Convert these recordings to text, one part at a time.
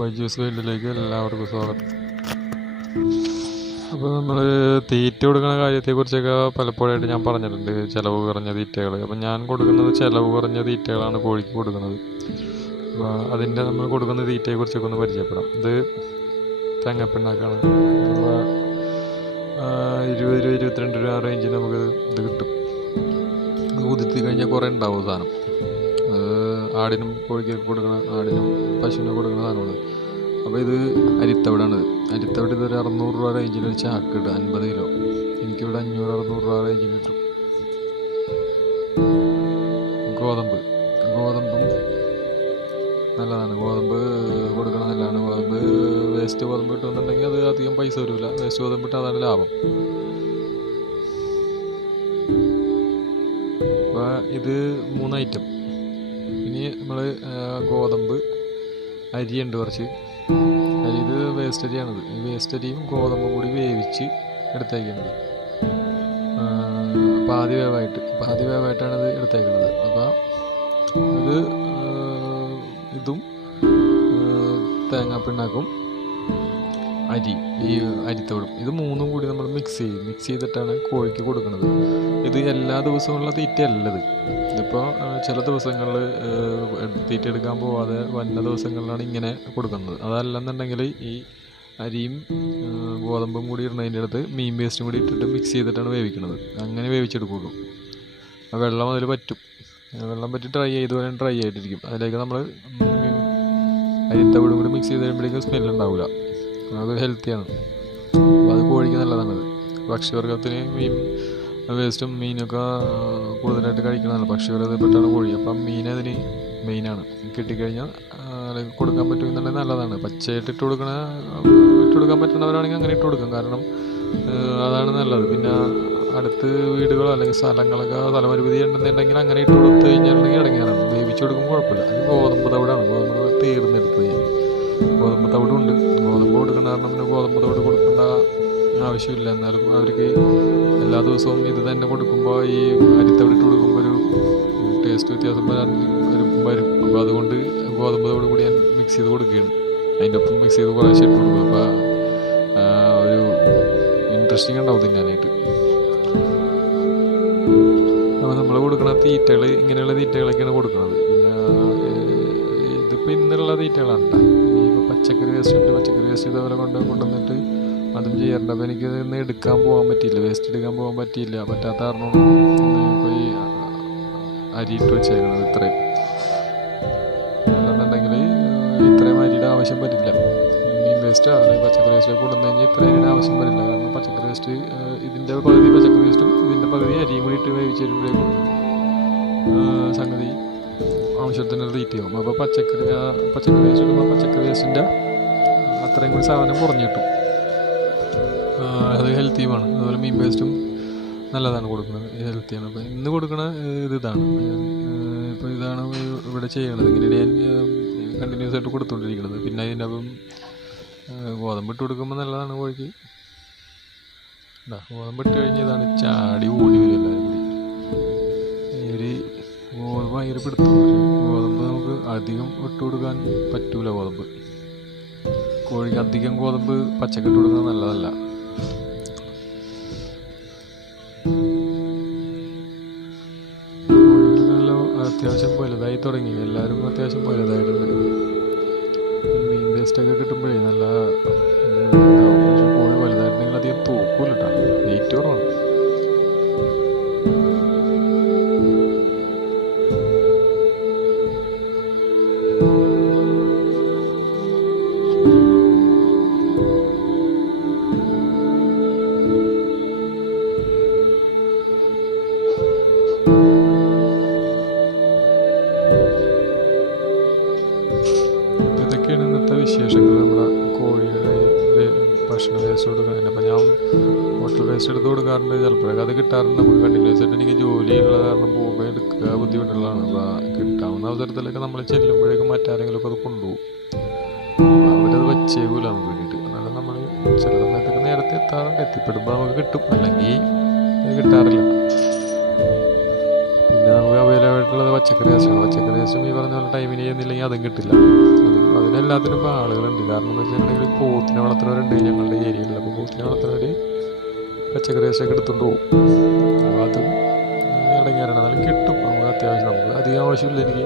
ബൈജൂസ് വേൾഡിലേക്ക് എല്ലാവർക്കും സ്വാഗതം. അപ്പോൾ നമ്മൾ തീറ്റ കൊടുക്കുന്ന കാര്യത്തെക്കുറിച്ചൊക്കെ പലപ്പോഴായിട്ട് ഞാൻ പറഞ്ഞിട്ടുണ്ട്, ചിലവ് കുറഞ്ഞ തീറ്റകൾ. അപ്പം ഞാൻ കൊടുക്കുന്നത് ചിലവ് കുറഞ്ഞ തീറ്റകളാണ് കോഴിക്ക് കൊടുക്കുന്നത്. അപ്പോൾ അതിൻ്റെ നമ്മൾ കൊടുക്കുന്ന തീറ്റയെക്കുറിച്ചൊക്കെ ഒന്ന് പരിചയപ്പെടാം. ഇത് തേങ്ങാപ്പിണ്ണാക്കാണ്. അപ്പോൾ 22 രൂപ റേഞ്ചിൽ നമുക്ക് ഇത് കിട്ടും. കുതിർത്തി കഴിഞ്ഞാൽ കുറേ ഉണ്ടാവും സാധനം. ആടിനും കോഴിക്കൊക്കെ കൊടുക്കുന്ന, ആടിനും പശുവിനും കൊടുക്കുന്ന സാധനമാണ്. അപ്പോൾ ഇത് അരിത്തവിടാണ്. അരിത്തവിട് ഇതൊരു 600 രൂപ റേഞ്ചിൽ ഒരു ചാക്ക് ഇടുക, 50 കിലോ. എനിക്കിവിടെ 500-600 രൂപ റേഞ്ചിൽ കിട്ടും. ഗോതമ്പും നല്ലതാണ്. ഗോതമ്പ് കൊടുക്കണം നല്ലതാണ്. വേസ്റ്റ് ഗോതമ്പ് കിട്ടുമെന്നുണ്ടെങ്കിൽ അത് അധികം പൈസ വരില്ല. വേസ്റ്റ് ഗോതമ്പ് ഇട്ട് അതാണ് ലാഭം. അപ്പോൾ ഇത് 3 ഐറ്റം. ഇനി നമ്മൾ ഗോതമ്പ്, അരിയുണ്ട് കുറച്ച് അരി. ഇത് വേസ്റ്റ് അരിയാണിത്. ഈ വേസ്റ്റ് അരിയും ഗോതമ്പും കൂടി വേവിച്ച് എടുത്തേക്കുന്നത്. പാതി വേവായിട്ടാണ് ഇത് എടുത്തേക്കുന്നത്. അപ്പോൾ ഇത് ഇതും തേങ്ങാപ്പിണ്ണാക്കും അരി, ഈ അരിത്തവിടും, ഇത് മൂന്നും കൂടി നമ്മൾ മിക്സ് ചെയ്തിട്ടാണ് കോഴിക്ക് കൊടുക്കുന്നത്. ഇത് എല്ലാ ദിവസവുമുള്ള തീറ്റയല്ലത്. ഇതിപ്പോൾ ചില ദിവസങ്ങളിൽ തീറ്റ എടുക്കാൻ പോവാതെ വന്ന ദിവസങ്ങളിലാണ് ഇങ്ങനെ കൊടുക്കുന്നത്. അതല്ലെന്നുണ്ടെങ്കിൽ ഈ അരിയും ഗോതമ്പും കൂടി ഇടുന്നതിൻ്റെ അടുത്ത് മീൻ വേസ്റ്റും കൂടി ഇട്ടിട്ട് മിക്സ് ചെയ്തിട്ടാണ് വേവിക്കുന്നത്. അങ്ങനെ വേവിച്ചെടുക്കുള്ളൂ. വെള്ളം അതിൽ പറ്റും. വെള്ളം പറ്റി ഡ്രൈ ആയിട്ടിരിക്കും. അതിലേക്ക് നമ്മൾ അരിത്തവിടും കൂടി മിക്സ് ചെയ്ത് കഴിയുമ്പോഴേക്കും സ്മെല്ലുണ്ടാവില്ല. അത് ഹെൽത്തിയാണ്. അപ്പോൾ അത് കോഴിക്ക് നല്ലതാണത്. ഭക്ഷ്യവർഗത്തിന് മീൻ വേസ്റ്റും മീനൊക്കെ കൂടുതലായിട്ട് കഴിക്കണമല്ലോ. ഭക്ഷ്യവർഗത്തിൽപ്പെട്ടാണ് കോഴി. അപ്പം മീനതിന് മെയിനാണ്. കിട്ടിക്കഴിഞ്ഞാൽ കൊടുക്കാൻ പറ്റുമെന്നുണ്ടെങ്കിൽ നല്ലതാണ്. പച്ചയായിട്ട് ഇട്ട് കൊടുക്കാൻ പറ്റുന്നവരാണെങ്കിൽ അങ്ങനെ ഇട്ട് കൊടുക്കും. കാരണം അതാണ് നല്ലത്. പിന്നെ അടുത്ത് വീടുകളോ അല്ലെങ്കിൽ സ്ഥലപരിമിതി ഉണ്ടെന്നുണ്ടെങ്കിൽ അങ്ങനെ ഇട്ട് കൊടുത്തു കഴിഞ്ഞാലുണ്ടെങ്കിൽ ഇടങ്ങാറാണ്. വേവിച്ച് കൊടുക്കുമ്പോൾ കുഴപ്പമില്ല. അത് ഗോതമ്പ് തവിടാണ്. ഗോതമ്പ് തീർന്നെടുത്ത് ഗോതമ്പ് തവിടുണ്ട്. ഗോതമ്പ് കൊടുക്കുന്ന കാരണം പിന്നെ ഗോതമ്പ് തവിട് കൊടുക്കേണ്ട ആവശ്യമില്ല. എന്നാലും അവർക്ക് എല്ലാ ദിവസവും ഇത് തന്നെ കൊടുക്കുമ്പോൾ ഈ അരിത്തവിടിട്ട് കൊടുക്കുമ്പോൾ ഒരു ടേസ്റ്റ് വ്യത്യാസം വരും. അപ്പോൾ അതുകൊണ്ട് ഗോതമ്പ് തവിട് കൂടി ഞാൻ മിക്സ് ചെയ്ത് കൊടുക്കുകയാണ്. അതിൻ്റെ ഒപ്പം മിക്സ് ചെയ്ത് കുറേശ്ശെ ഇട്ട് കൊടുക്കും. അപ്പോൾ ഒരു ഇൻട്രസ്റ്റിംഗ് ഉണ്ടാവും തിന്നാനായിട്ട്. അപ്പോൾ നമ്മൾ കൊടുക്കുന്ന തീറ്റകൾ ഇങ്ങനെയുള്ള തീറ്റകളൊക്കെയാണ് കൊടുക്കുന്നത്. പിന്നെ ഇതിപ്പോൾ ഇന്നുള്ള തീറ്റകളാണ്. ഇപ്പോൾ പച്ചക്കറി വേസ്റ്റ് ഇതേപോലെ കൊണ്ടുവന്നിട്ട് അതും ചെയ്യാറുണ്ട്. അപ്പോൾ എനിക്ക് ഇന്ന് എടുക്കാൻ പോകാൻ പറ്റിയില്ല. വേസ്റ്റ് എടുക്കാൻ പോകാൻ പറ്റാത്ത കാരണം ഇപ്പോൾ ഈ അരി ഇട്ട് വെച്ചേക്കണത് ഇത്രയും. അല്ലെന്നുണ്ടെങ്കിൽ ഇത്രയും അരിയുടെ ആവശ്യം വരില്ല. മീൻ വേസ്റ്റ് അല്ലെങ്കിൽ പച്ചക്കറി വേസ്റ്റ് കൊണ്ടുവന്നു കഴിഞ്ഞാൽ ഇത്രയും അരിയുടെ ആവശ്യം വരില്ല. കാരണം പച്ചക്കറി വേസ്റ്റ് ഇതിൻ്റെ പകുതി പച്ചക്കറി വേസ്റ്റും ഇതിൻ്റെ പകുതി അരിയും കൂടി ഇട്ട് വേവിച്ച് വരുമ്പോഴേക്കും സംഗതി ആവശ്യത്തിനൊരു തീറ്റയാവും. അപ്പോൾ പച്ചക്കറി വേസ്റ്റ് ഇടുമ്പോൾ പച്ചക്കറി വേസ്റ്റിൻ്റെ അത്രയും കൂടി സാധനം കുറഞ്ഞു കിട്ടും. അത് ഹെൽത്തിയുമാണ്. അതുപോലെ മീൻ വേസ്റ്റും നല്ലതാണ് കൊടുക്കുന്നത്, ഹെൽത്തിയാണ്. അപ്പോൾ ഇന്ന് കൊടുക്കുന്ന ഇതാണ്. ഇപ്പോൾ ഇതാണ് ഇവിടെ ചെയ്യണത്. ഇങ്ങനെയാണ് ഞാൻ കണ്ടിന്യൂസ് ആയിട്ട് കൊടുത്തുകൊണ്ടിരിക്കുന്നത്. പിന്നെ അതിൻ്റെ അപ്പം ഗോതമ്പ് ഇട്ട് കൊടുക്കുമ്പോൾ നല്ലതാണ് കോഴിക്ക്. ഗോതമ്പ് ഇട്ട് കഴിഞ്ഞാൽ ഇതാണ് ചാടി ഓടി വരും എല്ലാവരും കൂടി. ഗോതമ്പ് ഭയങ്കര പിടുത്തം. ഗോതമ്പ് നമുക്ക് അധികം ഇട്ട് കൊടുക്കാൻ പറ്റൂല. കോഴിക്ക് അധികം ഗോതമ്പ് പച്ചക്കിട്ട് കൊടുക്കുന്നത് നല്ലതല്ല. കോഴികളെല്ലാം അത്യാവശ്യം വലുതായി തുടങ്ങി. എല്ലാവരും അത്യാവശ്യം വലുതായിട്ടുണ്ട്. മീൻ വേസ്റ്റൊക്കെ കിട്ടുമ്പോഴേ നല്ല ഇതാവും. പക്ഷെ കോഴി വലുതായിട്ടുണ്ടെങ്കിൽ അധികം തൂക്കൂല കേട്ടോ. വെയിറ്റ് കുറവാണ്. ഇതൊക്കെയാണ് ഇന്നത്തെ വിശേഷങ്ങൾ. നമ്മുടെ കോഴിയുടെ ഭക്ഷണ വേസ്റ്റ് കൊടുക്കുന്നതിന്. അപ്പോൾ ഞാൻ ഹോട്ടൽ വേസ്റ്റ് എടുത്ത് കൊടുക്കാറുണ്ട്. ചിലപ്പോഴൊക്കെ അത് കിട്ടാറുണ്ട്. നമുക്ക് കണ്ടിന്യൂസ് ആയിട്ട് എനിക്ക് ജോലിയുള്ള കാരണം പോകുമ്പോൾ എടുക്കുക ബുദ്ധിമുട്ടുള്ളതാണ്. അപ്പോൾ കിട്ടാവുന്ന അവസരത്തിലൊക്കെ നമ്മൾ ചെല്ലുമ്പോഴേക്കും മറ്റാരെങ്കിലുമൊക്കെ അത് കൊണ്ടുപോകും. അപ്പോൾ അവരത് വച്ചേക്കൂല നമുക്ക് വേണ്ടിയിട്ട്. എന്നാലും നമ്മൾ ചില സമയത്തൊക്കെ നേരത്തെ എത്തിപ്പെടുമ്പോൾ നമുക്ക് കിട്ടും, അല്ലെങ്കിൽ കിട്ടാറില്ല. പിന്നെ നമുക്ക് അവൈലബിൾ ആയിട്ടുള്ളത് പച്ചക്കറി വേസ്റ്റാണ്. പച്ചക്കറി വേസ്റ്റും ഈ പറഞ്ഞ പോലെ ടൈമിന് ചെയ്യുന്നില്ലെങ്കിൽ അതും കിട്ടില്ല. അതിന് എല്ലാത്തിനും ഇപ്പോൾ ആളുകളുണ്ട്. കാരണം എന്ന് വെച്ചിട്ടുണ്ടെങ്കിൽ പോത്തിനെ വളർത്തുന്നവരുണ്ട് ഞങ്ങളുടെ ഏരിയയിൽ. അപ്പോൾ പോത്തിനെ വളർത്തുന്നവർ പച്ചക്കറി വേസ്റ്റൊക്കെ എടുത്തുകൊണ്ട് പോകും. അപ്പോൾ അതും ഇടങ്ങേറാണ്. എന്നാലും കിട്ടും നമുക്ക് അത്യാവശ്യം. നമുക്ക് അധികം ആവശ്യമില്ല. എനിക്ക്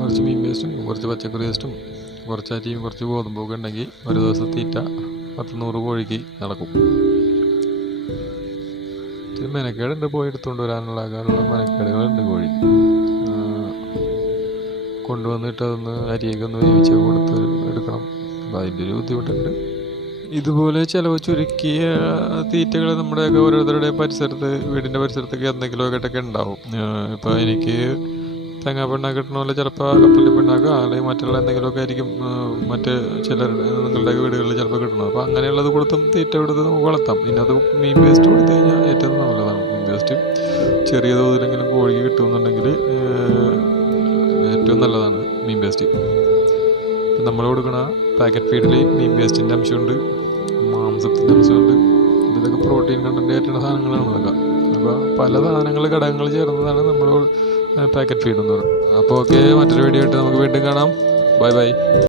കുറച്ച് മീൻ വേസ്റ്റും കുറച്ച് പച്ചക്കറി വേസ്റ്റും കുറച്ച് അരിയും കുറച്ച് ഗോതമ്പൊക്കെ ഉണ്ടെങ്കിൽ ഒരു ദിവസം തീറ്റ 100 കോഴിക്ക് നടക്കും. ഇത്തിരി മെനക്കേടുണ്ട് പോയി എടുത്തുകൊണ്ട് വരാനുള്ള മെനക്കേടുകളുണ്ട് കോഴി. കൊണ്ടുവന്നിട്ട് അതൊന്ന് അരിയൊക്കെ ഒന്ന് വേവിച്ച് കൊടുത്ത് എടുക്കണം. അപ്പം അതിൻ്റെ ഒരു ബുദ്ധിമുട്ടുണ്ട്. ഇതുപോലെ ചിലവ് ചുരുക്കിയ തീറ്റകൾ നമ്മുടെയൊക്കെ ഓരോരുത്തരുടെയും പരിസരത്ത്, വീടിൻ്റെ പരിസരത്തൊക്കെ എന്തെങ്കിലുമൊക്കെ ആയിട്ടൊക്കെ ഉണ്ടാവും. ഇപ്പോൾ എനിക്ക് തേങ്ങാ പിണ്ണാക്ക് കിട്ടണ പോലെ ചിലപ്പോൾ കപ്പലണ്ടി പിണ്ണാക്കോ അല്ലെങ്കിൽ മറ്റുള്ള എന്തെങ്കിലുമൊക്കെ ആയിരിക്കും മറ്റ് നിങ്ങളുടെ വീടുകളിൽ ചിലപ്പോൾ കിട്ടണം. അപ്പോൾ അങ്ങനെയുള്ളത് കൊടുത്തും തീറ്റ കൊടുത്ത് നമുക്ക് വളർത്താം. പിന്നെ അത് മീൻ വേസ്റ്റ് കൊടുത്തു കഴിഞ്ഞാൽ ഏറ്റവും നല്ലതാണ്. മീൻ വേസ്റ്റ് ചെറിയ തോതിലെങ്കിലും കോഴിക്ക് കിട്ടുമെന്നുണ്ടെങ്കിൽ ഏറ്റവും നല്ലതാണ് മീൻ വേസ്റ്റ്. നമ്മൾ കൊടുക്കണ പാക്കറ്റ് ഫീഡിൽ മീൻ വേസ്റ്റിൻ്റെ അംശമുണ്ട്, മാംസത്തിൻ്റെ അംശമുണ്ട്. ഇതൊക്കെ പ്രോട്ടീൻ കണ്ടൻറ്റ് ആയിട്ടുള്ള സാധനങ്ങളാണ് ഇതൊക്കെ. അപ്പോൾ പല ഘടകങ്ങൾ ചേർന്നതാണ് നമ്മൾ പാക്കറ്റ് ഫീഡ് എന്ന് പറയുന്നത്. അപ്പോൾ ഓക്കെ, മറ്റൊരു വീഡിയോ ആയിട്ട് നമുക്ക് വീണ്ടും കാണാം. Bye bye.